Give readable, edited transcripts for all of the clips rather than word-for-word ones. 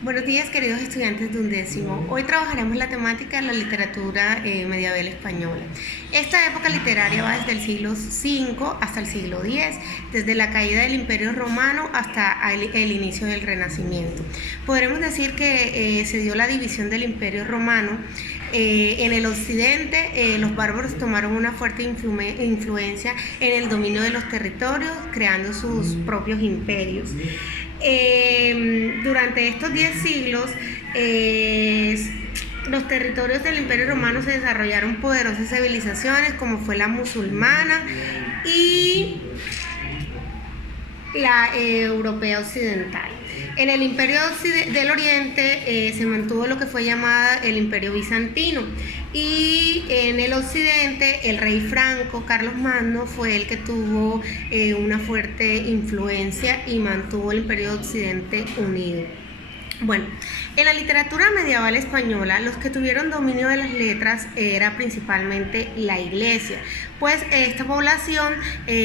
Buenos días, queridos estudiantes de undécimo. Hoy trabajaremos la temática de la literatura medieval española. Esta época literaria va desde el siglo V hasta el siglo X, desde la caída del Imperio Romano hasta el inicio del Renacimiento. Podremos decir que se dio la división del Imperio Romano. En el occidente, los bárbaros tomaron una fuerte influencia en el dominio de los territorios, creando sus propios imperios. Durante estos 10 siglos, los territorios del Imperio Romano se desarrollaron poderosas civilizaciones como fue la musulmana y la europea occidental. En el Imperio del Oriente se mantuvo lo que fue llamada el Imperio Bizantino, y en el occidente el rey Franco, Carlos Magno, fue el que tuvo una fuerte influencia y mantuvo el Imperio Occidente unido. Bueno, en la literatura medieval española, los que tuvieron dominio de las letras era principalmente la iglesia, pues esta población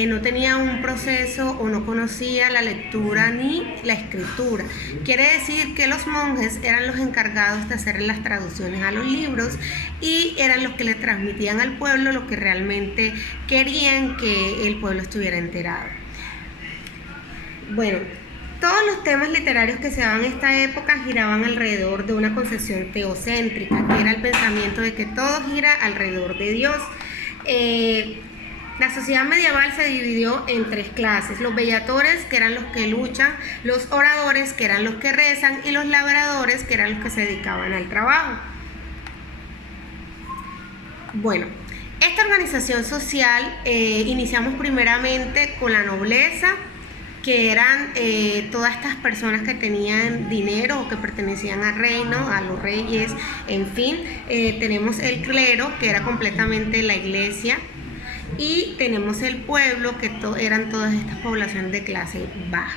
no tenía un proceso o no conocía la lectura ni la escritura. Quiere decir que los monjes eran los encargados de hacer las traducciones a los libros y eran los que le transmitían al pueblo lo que realmente querían que el pueblo estuviera enterado. Bueno, todos los temas literarios que se daban en esta época giraban alrededor de una concepción teocéntrica, que era el pensamiento de que todo gira alrededor de Dios. La sociedad medieval se dividió en tres clases: los bellatores, que eran los que luchan; los oradores, que eran los que rezan; y los labradores, que eran los que se dedicaban al trabajo. Bueno, esta organización social iniciamos primeramente con la nobleza, que eran todas estas personas que tenían dinero o que pertenecían al reino, a los reyes, en fin. Tenemos el clero, que era completamente la iglesia, y tenemos el pueblo, que eran todas estas poblaciones de clase baja.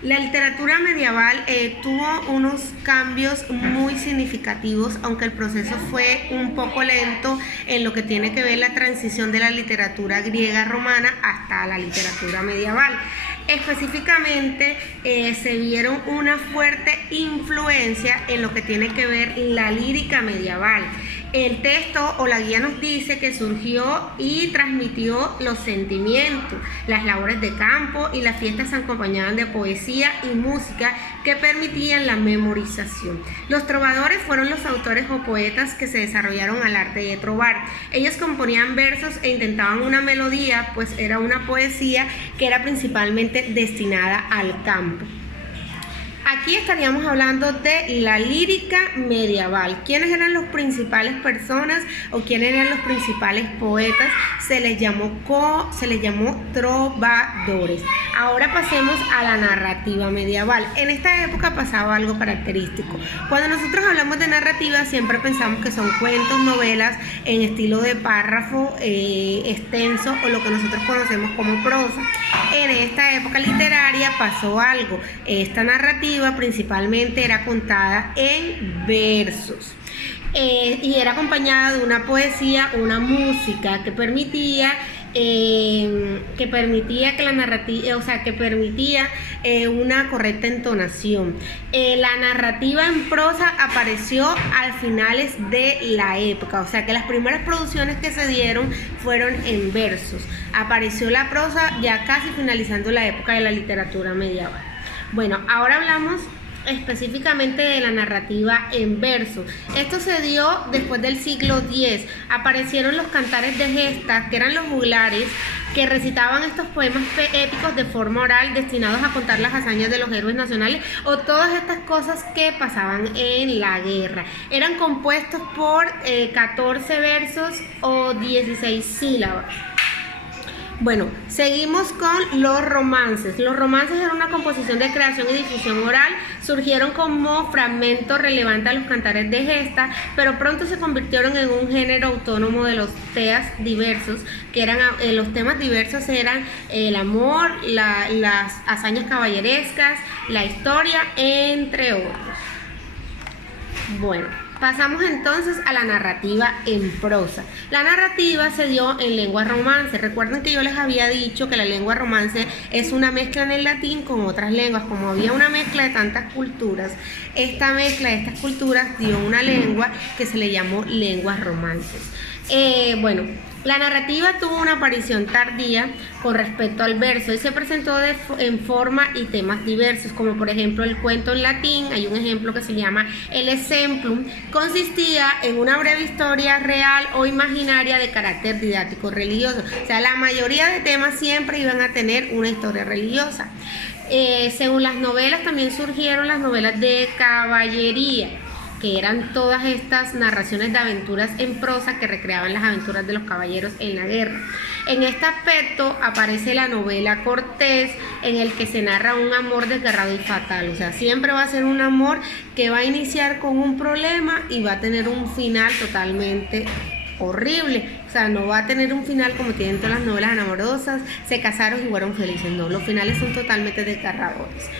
La literatura medieval tuvo unos cambios muy significativos, aunque el proceso fue un poco lento en lo que tiene que ver la transición de la literatura griega romana hasta la literatura medieval. Específicamente se vieron una fuerte influencia en lo que tiene que ver la lírica medieval. El texto o la guía nos dice que surgió y transmitió los sentimientos. Las labores de campo y las fiestas se acompañaban de poesía y música que permitían la memorización. Los trovadores fueron los autores o poetas que se desarrollaron al arte de trovar. Ellos componían versos e intentaban una melodía, pues era una poesía que era principalmente destinada al campo. Aquí estaríamos hablando de la lírica medieval. ¿Quiénes eran los principales personas o quiénes eran los principales poetas? Se les llamó trovadores. Ahora pasemos a la narrativa medieval. En esta época pasaba algo característico. Cuando nosotros hablamos de narrativa, siempre pensamos que son cuentos, novelas en estilo de párrafo extenso, o lo que nosotros conocemos como prosa. En esta época literaria pasó algo. Esta narrativa principalmente era contada en versos y era acompañada de una poesía, una música que permitía que la narrativa, que permitía una correcta entonación. La narrativa en prosa apareció al finales de la época, o sea que las primeras producciones que se dieron fueron en versos. Apareció la prosa ya casi finalizando la época de la literatura medieval. Bueno, ahora hablamos específicamente de la narrativa en verso. Esto se dio después del siglo X. Aparecieron los cantares de gesta, que eran los juglares, que recitaban estos poemas épicos de forma oral destinados a contar las hazañas de los héroes nacionales o todas estas cosas que pasaban en la guerra. Eran compuestos por 14 versos o 16 sílabas. Bueno, seguimos con los romances. Los romances eran una composición de creación y difusión oral. Surgieron como fragmento relevante a los cantares de gesta, pero pronto se convirtieron en un género autónomo de los teas diversos, que eran los temas diversos eran el amor, las hazañas caballerescas, la historia, entre otros. Bueno, Pasamos entonces a la narrativa en prosa. La narrativa se dio en lengua romance. Recuerden que yo les había dicho que la lengua romance es una mezcla en el latín con otras lenguas. Como había una mezcla de tantas culturas, esta mezcla de estas culturas dio una lengua que se le llamó lenguas romances. La narrativa tuvo una aparición tardía con respecto al verso y se presentó en forma y temas diversos, como por ejemplo el cuento en latín. Hay un ejemplo que se llama el exemplum, consistía en una breve historia real o imaginaria de carácter didáctico religioso. O sea, la mayoría de temas siempre iban a tener una historia religiosa. Según las novelas, también surgieron las novelas de caballería, que eran todas estas narraciones de aventuras en prosa que recreaban las aventuras de los caballeros en la guerra. En este aspecto aparece la novela Cortés, en el que se narra un amor desgarrado y fatal. O sea, siempre va a ser un amor que va a iniciar con un problema y va a tener un final totalmente horrible. O sea, no va a tener un final como tienen todas las novelas amorosas, se casaron y fueron felices. No, los finales son totalmente desgarradores.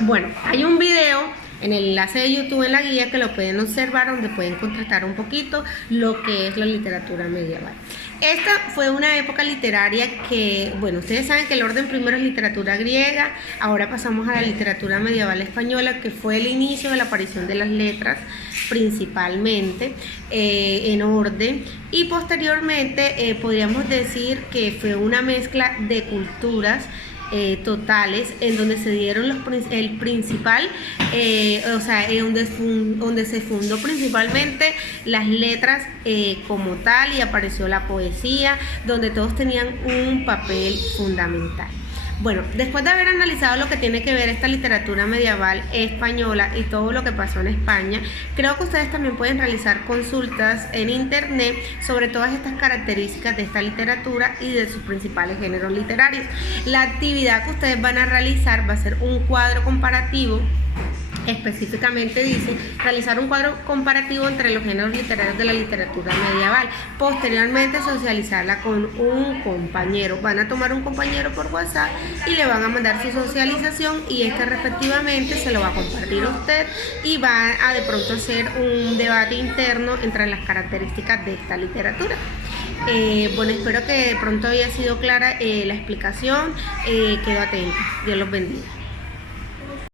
Bueno, hay un video en el enlace de YouTube en la guía que lo pueden observar, donde pueden contrastar un poquito lo que es la literatura medieval. Esta fue una época literaria que, ustedes saben que el orden primero es literatura griega, ahora pasamos a la literatura medieval española, que fue el inicio de la aparición de las letras, principalmente en orden, y posteriormente podríamos decir que fue una mezcla de culturas totales, en donde se dieron el principal, donde se fundó principalmente las letras como tal, y apareció la poesía, donde todos tenían un papel fundamental. Bueno, después de haber analizado lo que tiene que ver esta literatura medieval española y todo lo que pasó en España, creo que ustedes también pueden realizar consultas en internet sobre todas estas características de esta literatura y de sus principales géneros literarios. La actividad que ustedes van a realizar va a ser un cuadro comparativo. Específicamente dice realizar un cuadro comparativo entre los géneros literarios de la literatura medieval, posteriormente socializarla con un compañero. Van a tomar un compañero por WhatsApp y le van a mandar su socialización, y respectivamente se lo va a compartir a usted, y va a de pronto hacer un debate interno entre las características de esta literatura. Espero que de pronto haya sido clara la explicación. Quedo atenta. Dios los bendiga.